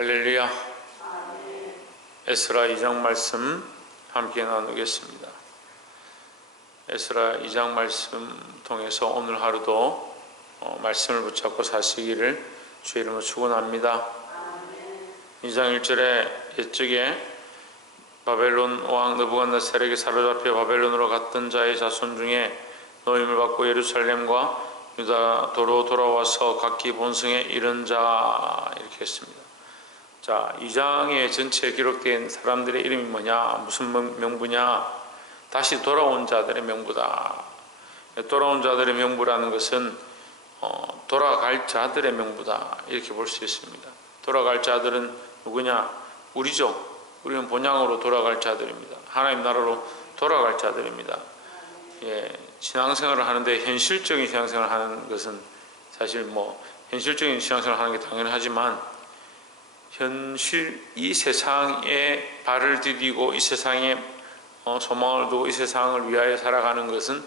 할렐루야. 에스라 2장 말씀 함께 나누겠습니다. 에스라 2장 말씀 통해서 오늘 하루도 말씀을 붙잡고 사시기를 주의 이름으로 축원합니다. 2장 1절에 옛적에 바벨론 왕 느부갓네살에게 사로잡혀 바벨론으로 갔던 자의 자손 중에 노임을 받고 예루살렘과 유다도로 돌아와서 각기 본성에 이른 자, 이렇게 했습니다. 자, 2장에 전체에 기록된 사람들의 이름이 뭐냐, 무슨 명부냐? 다시 돌아온 자들의 명부다. 돌아온 자들의 명부라는 것은 돌아갈 자들의 명부다, 이렇게 볼 수 있습니다. 돌아갈 자들은 누구냐? 우리죠. 우리는 본향으로 돌아갈 자들입니다. 하나님 나라로 돌아갈 자들입니다. 신앙생활을 하는데 현실적인 신앙생활을 하는 것은 사실 현실적인 신앙생활을 하는 게 당연하지만 현실, 이 세상에 발을 디디고 이 세상에 소망을 두고 이 세상을 위하여 살아가는 것은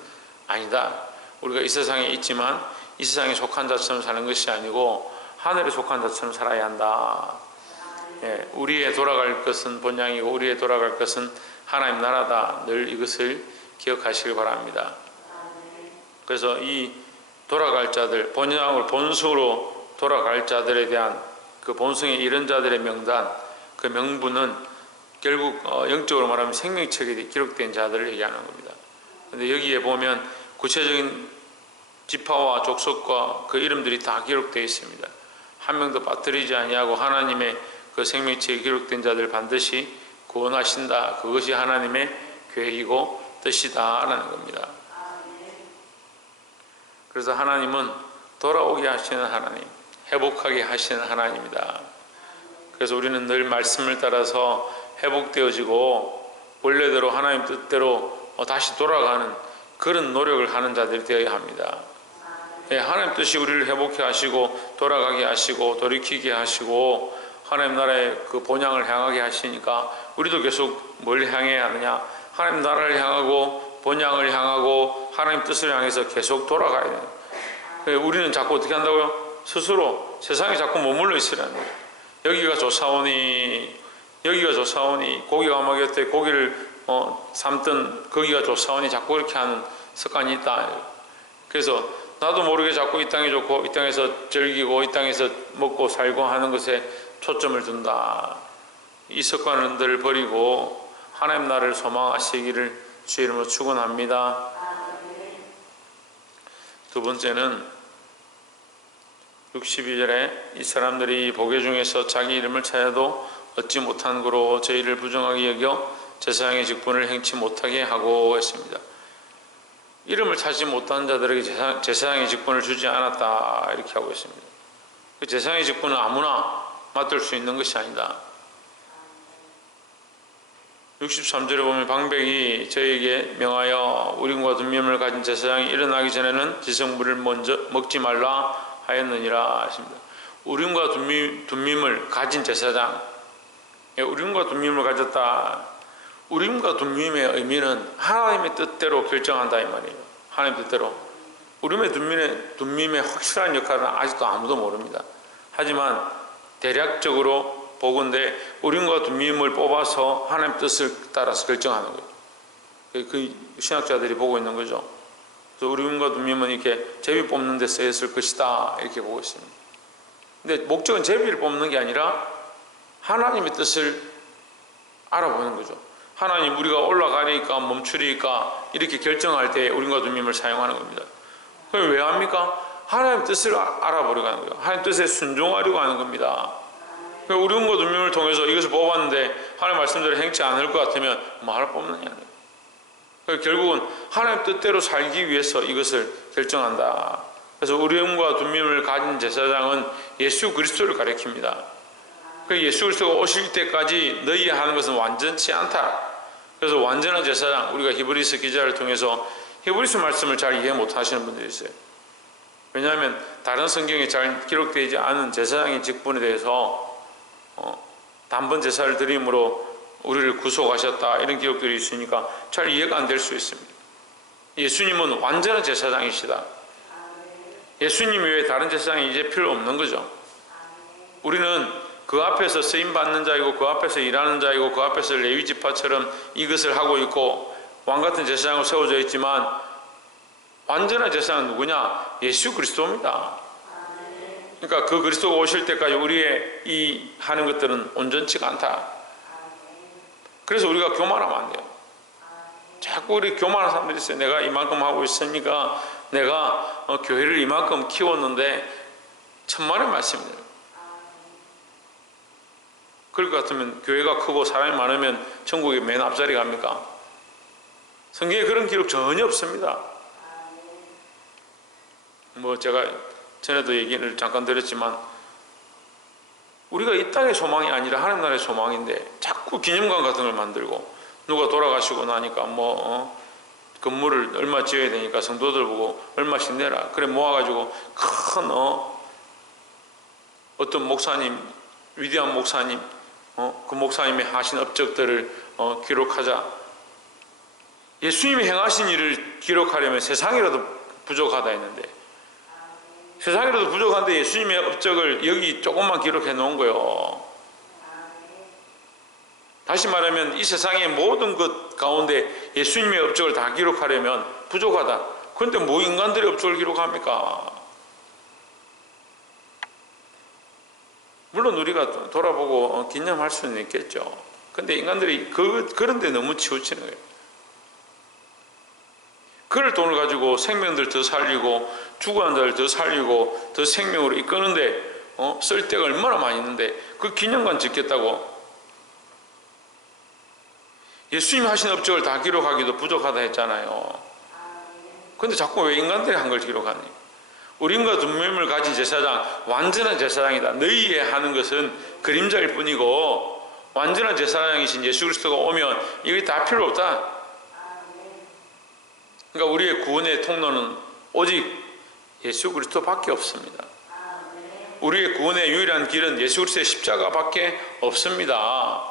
아니다. 우리가 이 세상에 있지만 이 세상에 속한 자처럼 사는 것이 아니고 하늘에 속한 자처럼 살아야 한다. 우리의 돌아갈 것은 본향이고 우리의 돌아갈 것은 하나님 나라다. 늘 이것을 기억하시길 바랍니다. 그래서 이 돌아갈 자들, 본향으로 본성으로 돌아갈 자들에 대한 그 본성에 이른 자들의 명단, 그 명부는 결국 영적으로 말하면 생명책에 기록된 자들을 얘기하는 겁니다. 그런데 여기에 보면 구체적인 지파와 족속과 그 이름들이 다 기록되어 있습니다. 한 명도 빠뜨리지 아니하고 하나님의 그 생명책에 기록된 자들 반드시 구원하신다. 그것이 하나님의 계획이고 뜻이다라는 겁니다. 그래서 하나님은 돌아오게 하시는 하나님, 회복하게 하시는 하나님이다. 그래서 우리는 늘 말씀을 따라서 회복되어지고 원래대로 하나님 뜻대로 다시 돌아가는 그런 노력을 하는 자들이 되어야 합니다. 하나님 뜻이 우리를 회복해 하시고 돌아가게 하시고 돌이키게 하시고 하나님 나라의 그 본향을 향하게 하시니까 우리도 계속 뭘 향해야 하느냐? 하나님 나라를 향하고 본향을 향하고 하나님 뜻을 향해서 계속 돌아가야 돼요. 우리는 자꾸 어떻게 한다고요? 스스로 세상에 자꾸 머물러 있으라는 거예요. 여기가 좋사오니 여기가 좋사오니 고기가 먹였대 고기를 삶든 거기가 좋사오니 자꾸 이렇게 하는 습관이 있다. 그래서 나도 모르게 자꾸 이 땅이 좋고 이 땅에서 즐기고 이 땅에서 먹고 살고 하는 것에 초점을 둔다. 이 습관들을 버리고 하나님 나라를 소망하시기를 주의 이름으로 축원합니다. 두 번째는 62절에 이 사람들이 보게 중에서 자기 이름을 찾아도 얻지 못한 고로 저희를 부정하게 여겨 제사장의 직분을 행치 못하게 하고 했습니다. 이름을 찾지 못한 자들에게 제사장의 직분을 주지 않았다, 이렇게 하고 있습니다. 그 제사장의 직분은 아무나 맡을 수 있는 것이 아니다. 63절에 보면 방백이 저에게 명하여 우림과 둠밈을 가진 제사장이 일어나기 전에는 지성물을 먼저 먹지 말라 하였느니라 하십니다. 우림과 둠밈을 가진 제사장, 우림과 둠밈을 가졌다. 우림과 둠밈의 의미는 하나님의 뜻대로 결정한다 이 말이에요. 하나님 뜻대로. 우림의 둠밈의 확실한 역할은 아직도 아무도 모릅니다. 하지만 대략적으로 보건대 우림과 둠밈을 뽑아서 하나님 뜻을 따라서 결정하는 거예요. 그 신학자들이 보고 있는 거죠. 그래서 우림과 둠밈은 이렇게 제비 뽑는 데 쓰였을 것이다, 이렇게 보고 있습니다. 근데 목적은 제비를 뽑는 게 아니라 하나님의 뜻을 알아보는 거죠. 하나님 우리가 올라가니까 멈추리까 이렇게 결정할 때 우림과 둠밈을 사용하는 겁니다. 그럼 왜 합니까? 하나님 뜻을 알아보려고 하는 거예요. 하나님 뜻에 순종하려고 하는 겁니다. 우림과 둠밈을 통해서 이것을 뽑았는데 하나님 말씀대로 행치 않을 것 같으면 뭐하러 뽑느냐. 결국은 하나님 뜻대로 살기 위해서 이것을 결정한다. 그래서 우림과 둠밈을 가진 제사장은 예수 그리스도를 가리킵니다. 예수 그리스도가 오실 때까지 너희 하는 것은 완전치 않다. 그래서 완전한 제사장, 우리가 히브리서 기자를 통해서 히브리서 말씀을 잘 이해 못하시는 분들이 있어요. 왜냐하면 다른 성경에 잘 기록되지 않은 제사장의 직분에 대해서 단번 제사를 드림으로 우리를 구속하셨다 이런 기록들이 있으니까 잘 이해가 안 될 수 있습니다. 예수님은 완전한 제사장이시다. 예수님 외에 다른 제사장이 이제 필요 없는 거죠. 우리는 그 앞에서 쓰임 받는 자이고 그 앞에서 일하는 자이고 그 앞에서 레위 지파처럼 이것을 하고 있고 왕 같은 제사장으로 세워져 있지만 완전한 제사장은 누구냐? 예수 그리스도입니다. 그러니까 그 그리스도가 오실 때까지 우리의 이 하는 것들은 온전치가 않다. 그래서 우리가 교만하면 안 돼요. 자꾸 우리 교만한 사람들이 있어요. 내가 이만큼 하고 있으니까 내가 교회를 이만큼 키웠는데 천만의 말씀이에요. 그럴 것 같으면 교회가 크고 사람이 많으면 천국에 맨 앞자리 갑니까? 성경에 그런 기록 전혀 없습니다. 뭐 제가 전에도 얘기를 잠깐 드렸지만 우리가 이 땅의 소망이 아니라 하나님 나라의 소망인데 자꾸 기념관 같은 걸 만들고 누가 돌아가시고 나니까 건물을 얼마 지어야 되니까 성도들 보고 얼마씩 내라. 그래 모아가지고 큰 어떤 목사님, 위대한 목사님, 그 목사님이 하신 업적들을 기록하자. 예수님이 행하신 일을 기록하려면 세상이라도 부족하다 했는데 세상이라도 부족한데 예수님의 업적을 여기 조금만 기록해 놓은 거예요. 다시 말하면 이 세상의 모든 것 가운데 예수님의 업적을 다 기록하려면 부족하다. 그런데 뭐 인간들의 업적을 기록합니까? 물론 우리가 돌아보고 기념할 수는 있겠죠. 근데 인간들이 그런 데 너무 치우치는 거예요. 그럴 돈을 가지고 생명들 더 살리고 죽어간 자를 더 살리고 더 생명으로 이끄는데 쓸 데가 얼마나 많이 있는데 그 기념관 짓겠다고 예수님이 하신 업적을 다 기록하기도 부족하다 했잖아요. 근데 자꾸 왜 인간들이 한 걸 기록하니? 우린과 분명을 가진 제사장, 완전한 제사장이다. 너희에 하는 것은 그림자일 뿐이고 완전한 제사장이신 예수 그리스도가 오면 이게 다 필요 없다. 그러니까 우리의 구원의 통로는 오직 예수 그리스도밖에 없습니다. 우리의 구원의 유일한 길은 예수 그리스도의 십자가밖에 없습니다.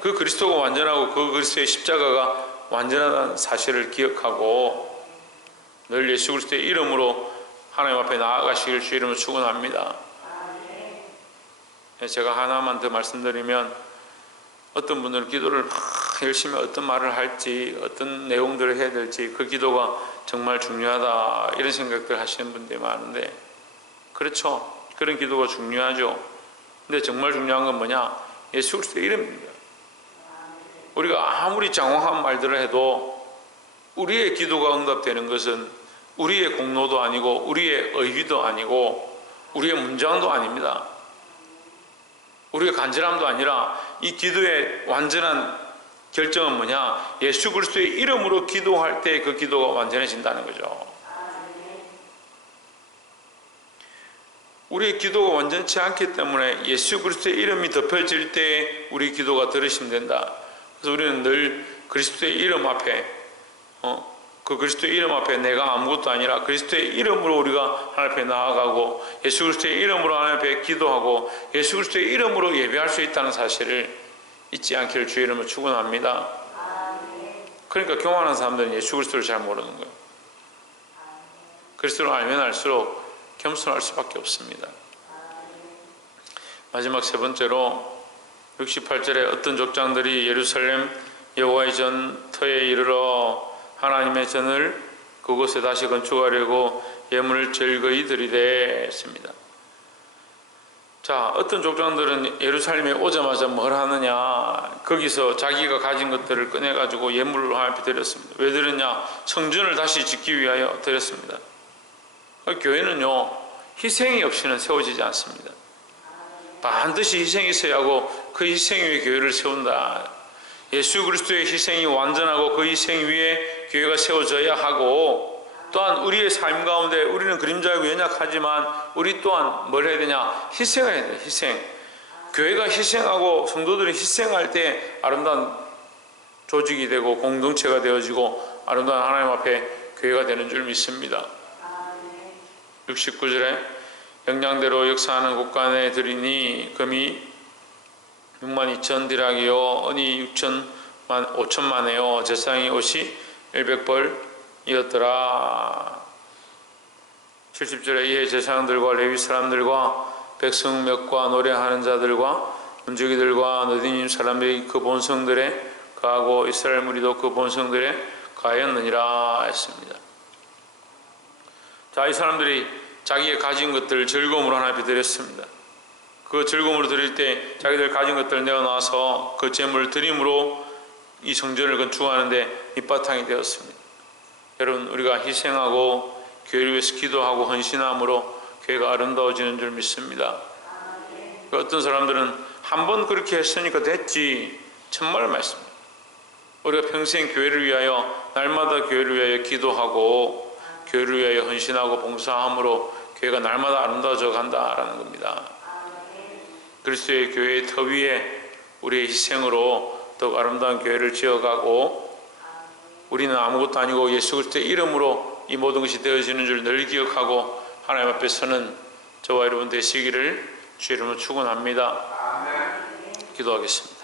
그 그리스도가 완전하고 그 그리스도의 십자가가 완전하다는 사실을 기억하고 늘 예수 그리스도의 이름으로 하나님 앞에 나아가시길 주 이름으로 축원합니다. 제가 하나만 더 말씀드리면 어떤 분들은 기도를 열심히 어떤 말을 할지 어떤 내용들을 해야 될지 그 기도가 정말 중요하다 이런 생각들 하시는 분들이 많은데 그렇죠. 그런 기도가 중요하죠. 근데 정말 중요한 건 뭐냐? 예수 그리스도의 이름입니다. 우리가 아무리 장황한 말들을 해도 우리의 기도가 응답되는 것은 우리의 공로도 아니고 우리의 의의도 아니고 우리의 문장도 아닙니다. 우리의 간절함도 아니라 이 기도의 완전한 결정은 뭐냐? 예수 그리스도의 이름으로 기도할 때 그 기도가 완전해진다는 거죠. 우리의 기도가 완전치 않기 때문에 예수 그리스도의 이름이 덮여질 때 우리 기도가 들으시면 된다. 그래서 우리는 늘 그리스도의 이름 앞에 그 그리스도의 이름 앞에 내가 아무것도 아니라 그리스도의 이름으로 우리가 하나님 앞에 나아가고 예수 그리스도의 이름으로 하나님 앞에 기도하고 예수 그리스도의 이름으로 예배할 수 있다는 사실을 잊지 않기를 주의 이름으로 축원합니다. 그러니까 교만한 사람들은 예수 그리스도를 잘 모르는 거예요. 그리스도를 알면 알수록 겸손할 수밖에 없습니다. 마지막 세 번째로 68절에 어떤 족장들이 예루살렘 여호와의 전터에 이르러 하나님의 전을 그곳에 다시 건축하려고 예물을 즐거이 드리되 했습니다. 자, 어떤 족장들은 예루살렘에 오자마자 뭘 하느냐? 거기서 자기가 가진 것들을 꺼내가지고 예물을 하나님 앞에 드렸습니다. 왜 드렸냐? 성전을 다시 짓기 위하여 드렸습니다. 교회는요, 희생이 없이는 세워지지 않습니다. 반드시 희생이 있어야 하고 그 희생 위에 교회를 세운다. 예수 그리스도의 희생이 완전하고 그 희생 위에 교회가 세워져야 하고 또한 우리의 삶 가운데 우리는 그림자이고 연약하지만 우리 또한 뭘 해야 되냐? 희생해야 돼. 희생. 교회가 희생하고 성도들이 희생할 때 아름다운 조직이 되고 공동체가 되어지고 아름다운 하나님 앞에 교회가 되는 줄 믿습니다. 69절에 영양대로 역사하는 곳간에 드리니 금이 62,000 디락이요 은이 5천만에요 제사장이 옷이 100벌이었더라. 70절에 이에 제사장들과 레위 사람들과 백성 몇과 노래하는 자들과 문지기들과 너디님 사람들이 그 본성들에 가하고 이스라엘 무리도 그 본성들에 가하였느니라 했습니다. 자, 이 사람들이 자기가 가진 것들을 즐거움으로 하나님께 드렸습니다. 그 즐거움으로 드릴 때 자기들 가진 것들을 내어놔서 그 제물을 드림으로 이 성전을 건축하는데 밑바탕이 되었습니다. 여러분, 우리가 희생하고 교회를 위해서 기도하고 헌신함으로 교회가 아름다워지는 줄 믿습니다. 어떤 사람들은 한 번 그렇게 했으니까 됐지, 정말 말씀입니다. 우리가 평생 교회를 위하여 날마다 교회를 위하여 기도하고 교회를 위하여 헌신하고 봉사함으로 교회가 날마다 아름다워져 간다라는 겁니다. 그리스도의 교회의 터 위에 우리의 희생으로 더욱 아름다운 교회를 지어가고, 우리는 아무것도 아니고 예수 그리스도의 이름으로 이 모든 것이 되어지는 줄 늘 기억하고 하나님 앞에 서는 저와 여러분 되시기를 주의 이름으로 축원합니다. 기도하겠습니다.